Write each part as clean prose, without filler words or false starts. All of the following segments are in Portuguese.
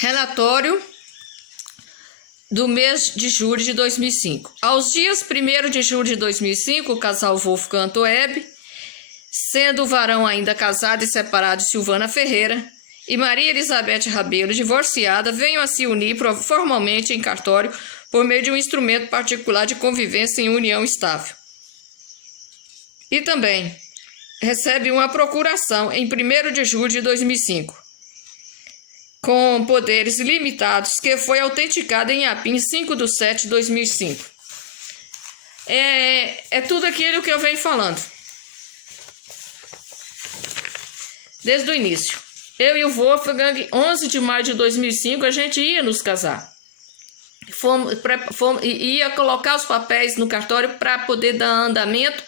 Relatório do mês de julho de 2005. Aos dias 1º de julho de 2005, o casal Wolfgang Antoeb, sendo o varão ainda casado e separado de Silvana Ferreira, e Maria Elizabeth Rabelo, divorciada, venham a se unir formalmente em cartório por meio de um instrumento particular de convivência em união estável. E também recebe uma procuração em 1º de julho de 2005, com poderes limitados, que foi autenticada em APIM 5/7/2005. É tudo aquilo que eu venho falando desde o início. Eu e o Wolfgang, 11 de maio de 2005, a gente ia nos casar. Ia colocar os papéis no cartório para poder dar andamento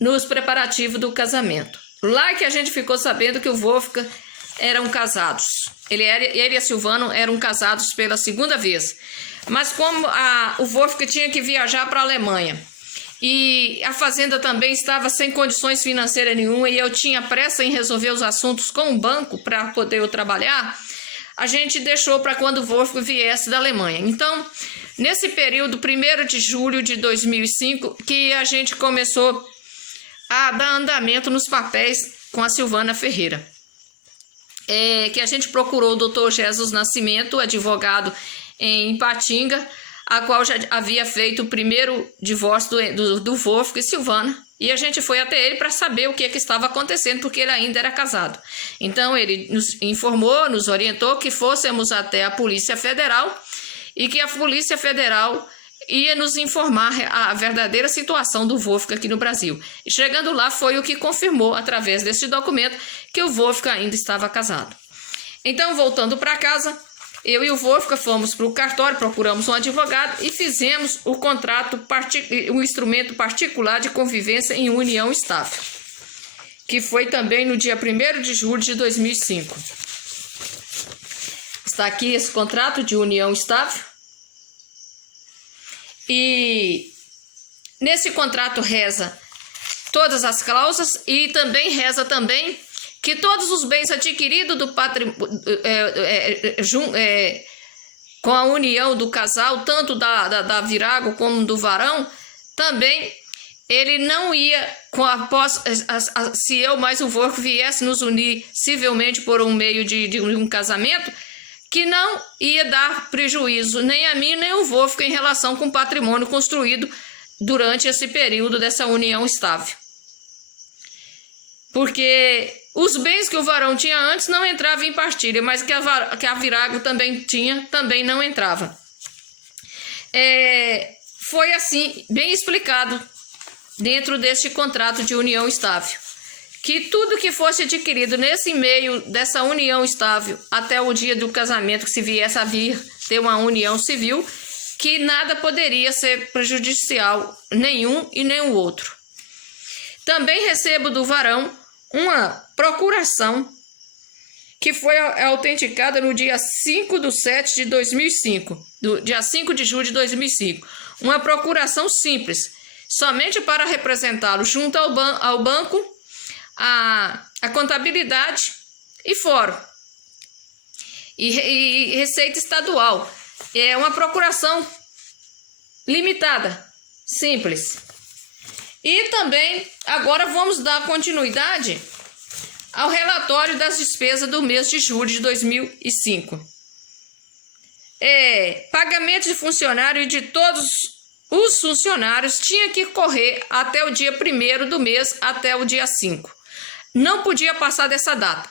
nos preparativos do casamento. Lá que a gente ficou sabendo que o Wolfgang eram casados. Ele e a Silvana eram casados pela segunda vez. Mas como o Wolfgang tinha que viajar para a Alemanha e a fazenda também estava sem condições financeiras nenhuma e eu tinha pressa em resolver os assuntos com o banco para poder eu trabalhar, a gente deixou para quando o Wolfgang viesse da Alemanha. Então, nesse período, 1º de julho de 2005, que a gente começou a dar andamento nos papéis com a Silvana Ferreira. Que a gente procurou o Dr. Jesus Nascimento, advogado em Ipatinga, a qual já havia feito o primeiro divórcio do Wolfgang e Silvana, e a gente foi até ele para saber o que estava acontecendo, porque ele ainda era casado. Então ele nos informou, nos orientou que fôssemos até a Polícia Federal e que a Polícia Federal ia nos informar a verdadeira situação do Wolfgang aqui no Brasil. E chegando lá foi o que confirmou, através desse documento, que o Wolfgang ainda estava casado. Então, voltando para casa, eu e o Wolfgang fomos para o cartório, procuramos um advogado e fizemos o contrato, um instrumento particular de convivência em união estável, que foi também no dia 1º de julho de 2005. Está aqui esse contrato de união estável. E nesse contrato reza todas as cláusulas e também reza também que todos os bens adquiridos do patrimônio com a união do casal, tanto da virago como do varão, também ele não ia, se eu mais o Wolfgang viesse nos unir civilmente por um meio de um casamento, que não ia dar prejuízo nem a mim nem ao Wolfgang em relação com o patrimônio construído durante esse período dessa união estável. Porque os bens que o varão tinha antes não entravam em partilha, mas que a virago também tinha, também não entrava. Foi assim, bem explicado dentro deste contrato de união estável, que tudo que fosse adquirido nesse meio dessa união estável até o dia do casamento, que se viesse a vir ter uma união civil, que nada poderia ser prejudicial nenhum e nem o outro. Também recebo do varão uma procuração que foi autenticada no dia 5/7/2005, dia 5 de julho de 2005. Uma procuração simples, somente para representá-lo junto ao banco, a contabilidade e fórum e Receita Estadual. É uma procuração limitada, simples. E também agora vamos dar continuidade ao relatório das despesas do mês de julho de 2005. Pagamento de funcionário e de todos os funcionários tinha que correr até o dia 1º do mês até o dia 5. Não podia passar dessa data.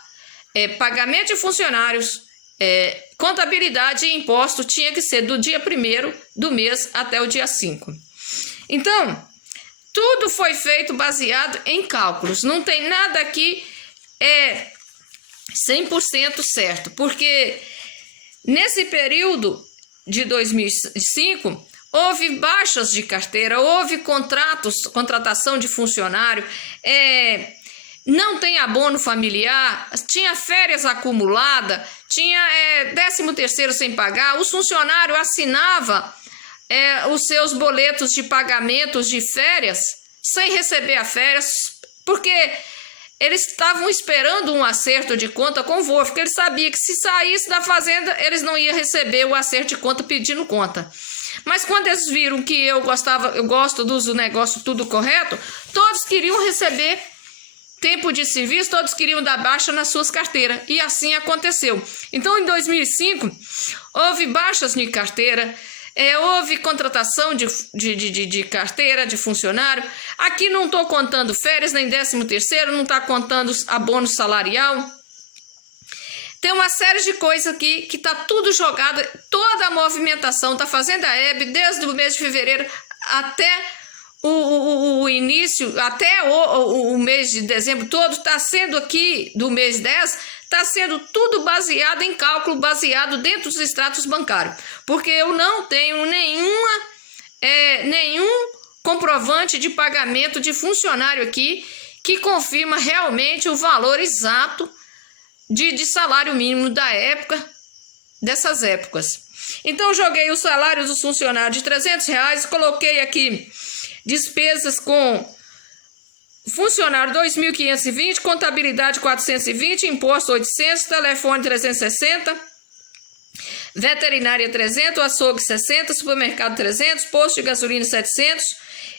Pagamento de funcionários, contabilidade e imposto tinha que ser do dia 1º do mês até o dia 5. Então, tudo foi feito baseado em cálculos. Não tem nada aqui 100% certo, porque nesse período de 2005 houve baixas de carteira, houve contratação de funcionário, não tem abono familiar, tinha férias acumulada, tinha 13º sem pagar, os funcionários assinavam os seus boletos de pagamentos de férias sem receber as férias, porque eles estavam esperando um acerto de conta com o Wolf, porque eles sabiam que se saísse da fazenda, eles não iam receber o acerto de conta pedindo conta. Mas quando eles viram que eu gosto dos negócios tudo correto, todos queriam receber tempo de serviço, todos queriam dar baixa nas suas carteiras. E assim aconteceu. Então, em 2005, houve baixas de carteira, houve contratação de carteira, de funcionário. Aqui não estou contando férias, nem 13º, não está contando abono salarial. Tem uma série de coisas aqui que está tudo jogado, toda a movimentação da Fazenda Hebe, desde o mês de fevereiro até o início, até o mês de dezembro todo, está sendo aqui do mês 10, está sendo tudo baseado em cálculo, baseado dentro dos extratos bancários. Porque eu não tenho nenhum comprovante de pagamento de funcionário aqui que confirma realmente o valor exato de salário mínimo da época, dessas épocas. Então, joguei os salários dos funcionários de R$300, coloquei aqui despesas com funcionário 2.520, contabilidade 420, imposto 800, telefone 360, veterinária 300, açougue 60, supermercado 300, posto de gasolina 700,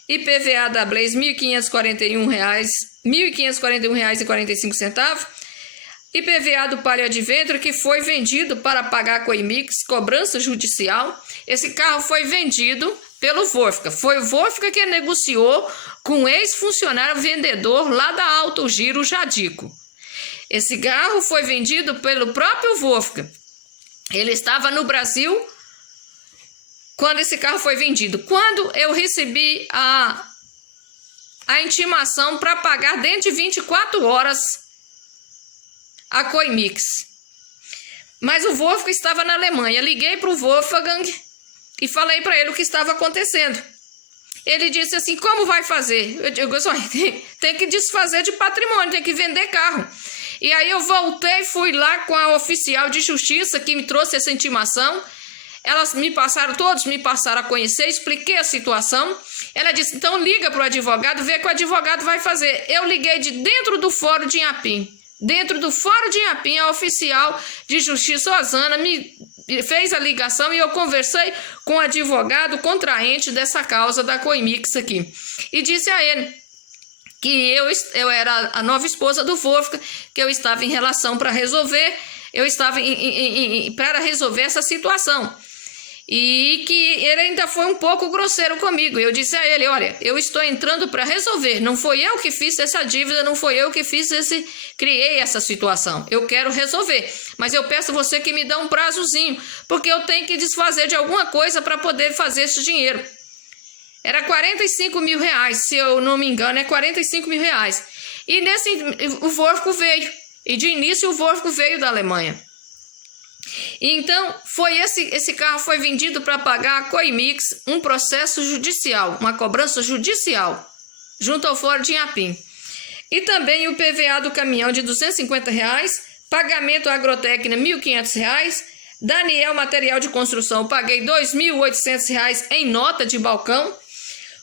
IPVA da Blaze R$1.541,45, IPVA do Palio Adventure, que foi vendido para pagar a Coimix, cobrança judicial. Esse carro foi vendido pelo Wolfgang. Foi o Wolfgang que negociou com um ex-funcionário vendedor lá da Alto Giro Jadico. Esse carro foi vendido pelo próprio Wolfgang. Ele estava no Brasil quando esse carro foi vendido. Quando eu recebi a intimação para pagar dentro de 24 horas a Coimix. Mas o Wolfgang estava na Alemanha. Liguei para o Wolfgang e falei para ele o que estava acontecendo. Ele disse assim, como vai fazer? Eu digo, tem que desfazer de patrimônio, tem que vender carro. E aí eu voltei, fui lá com a oficial de justiça que me trouxe essa intimação. Todos me passaram a conhecer, expliquei a situação. Ela disse, então liga para o advogado, vê o que o advogado vai fazer. Eu liguei de dentro do Fórum de Inhapim. Dentro do Fórum de Inhapim, a oficial de justiça, Osana, me fez a ligação e eu conversei com o advogado contraente dessa causa da Coimix aqui. E disse a ele que eu era a nova esposa do Wolfgang, que eu estava em relação para resolver, para resolver essa situação. E que ele ainda foi um pouco grosseiro comigo. Eu disse a ele, olha, eu estou entrando para resolver. Não foi eu que fiz essa dívida, não foi eu que criei essa situação. Eu quero resolver. Mas eu peço a você que me dê um prazozinho, porque eu tenho que desfazer de alguma coisa para poder fazer esse dinheiro. Era R$45 mil, se eu não me engano, é R$45 mil. E o Wolfgang veio. E de início o Wolfgang veio da Alemanha. Então, esse carro foi vendido para pagar a Coimix um processo judicial, uma cobrança judicial, junto ao Fórum de Inhapim. E também o PVA do caminhão de R$250, pagamento Agrotécnica R$1.500, Daniel Material de Construção, paguei R$2.800 em nota de balcão,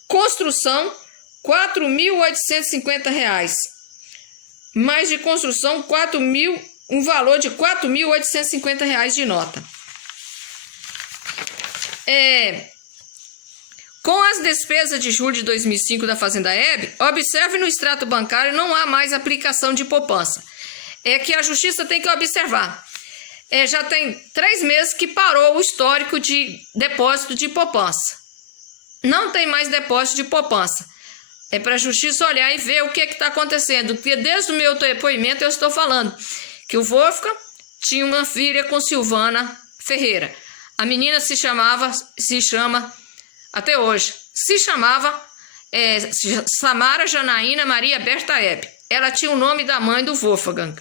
construção R$4.850, mais de construção um valor de R$4.850 de nota. Com as despesas de julho de 2005 da Fazenda Hebe, observe no extrato bancário, não há mais aplicação de poupança. É que a justiça tem que observar. Já tem 3 meses que parou o histórico de depósito de poupança. Não tem mais depósito de poupança. É para a justiça olhar e ver o que está acontecendo. Porque desde o meu depoimento eu estou falando que o Wolfgang tinha uma filha com Silvana Ferreira. A menina se chama, até hoje, Samara Janaína Maria Berta Hebe. Ela tinha o nome da mãe do Wolfgang.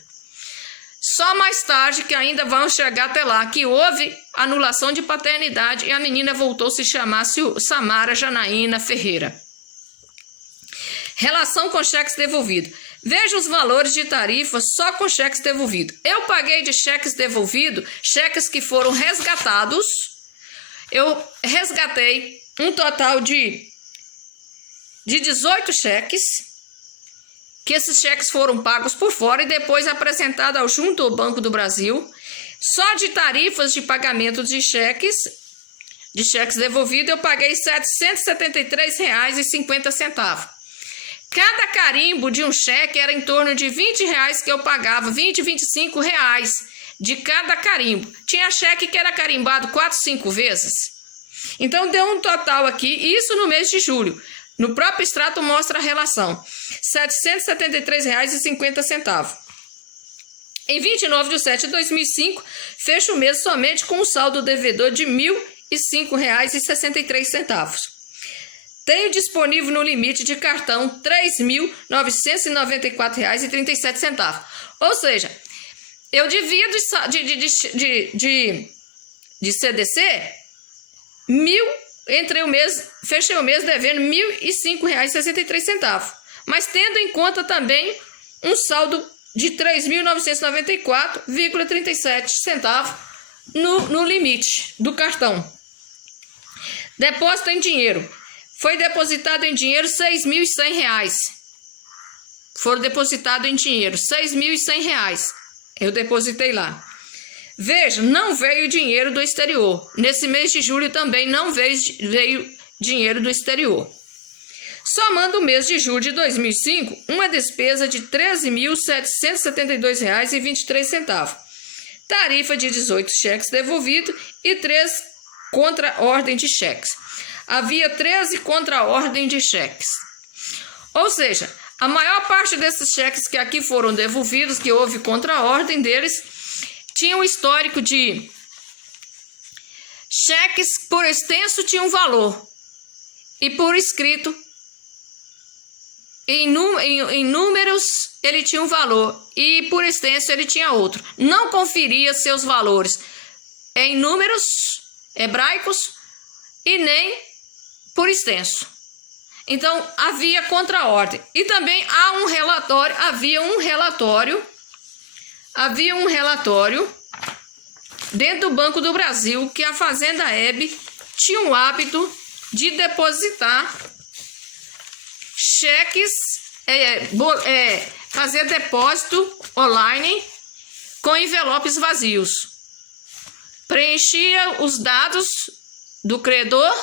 Só mais tarde, que ainda vão chegar até lá, que houve anulação de paternidade e a menina voltou a se chamar Samara Janaína Ferreira. Relação com cheques devolvidos. Veja os valores de tarifa só com cheques devolvidos. Eu paguei de cheques devolvidos, cheques que foram resgatados. Eu resgatei um total de 18 cheques que esses cheques foram pagos por fora e depois apresentados junto ao Banco do Brasil. Só de tarifas de pagamento de cheques devolvidos, eu paguei R$ 773,50. Cada carimbo de um cheque era em torno de R$20 que eu pagava, R$20, R$25 de cada carimbo. Tinha cheque que era carimbado 4, 5 vezes. Então deu um total aqui, isso no mês de julho. No próprio extrato mostra a relação, R$ 773,50. Em 29/7/2005, fecha o mês somente com um saldo devedor de R$ 1.005,63. Tenho disponível no limite de cartão R$ 3.994,37. Ou seja, eu devia de CDC fechei o mês devendo R$ 1.005,63. Mas tendo em conta também um saldo de R$ 3.994,37 no limite do cartão. Depósito em dinheiro. Foi depositado em dinheiro R$ 6.100. Foram depositados em dinheiro R$ 6.100. Eu depositei lá. Veja, não veio dinheiro do exterior. Nesse mês de julho também não veio dinheiro do exterior. Somando o mês de julho de 2005, uma despesa de R$ 13.772,23. Tarifa de 18 cheques devolvidos e 3 contra-ordem de cheques. Havia 13 contra-ordem de cheques. Ou seja, a maior parte desses cheques que aqui foram devolvidos, que houve contra-ordem deles, tinha um histórico de cheques por extenso tinha um valor e por escrito em números ele tinha um valor e por extenso ele tinha outro. Não conferia seus valores em números hebraicos e nem por extenso. Então havia contra-ordem. E também havia um relatório dentro do Banco do Brasil que a Fazenda Hebe tinha o hábito de depositar cheques, fazer depósito online com envelopes vazios. Preenchia os dados do credor,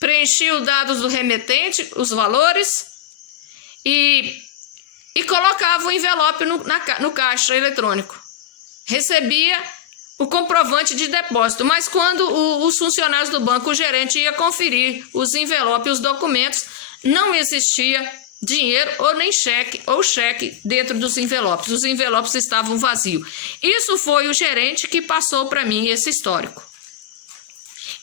preenchia os dados do remetente, os valores, e colocava o envelope no caixa eletrônico. Recebia o comprovante de depósito, mas quando os funcionários do banco, o gerente ia conferir os envelopes, os documentos, não existia dinheiro ou nem cheque dentro dos envelopes. Os envelopes estavam vazios. Isso foi o gerente que passou para mim esse histórico.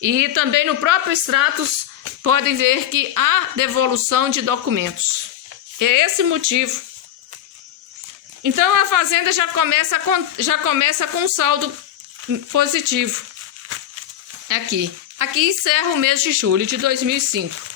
E também no próprio extratos podem ver que há devolução de documentos. É esse motivo. Então a Fazenda já começa com saldo positivo. Aqui encerra o mês de julho de 2005.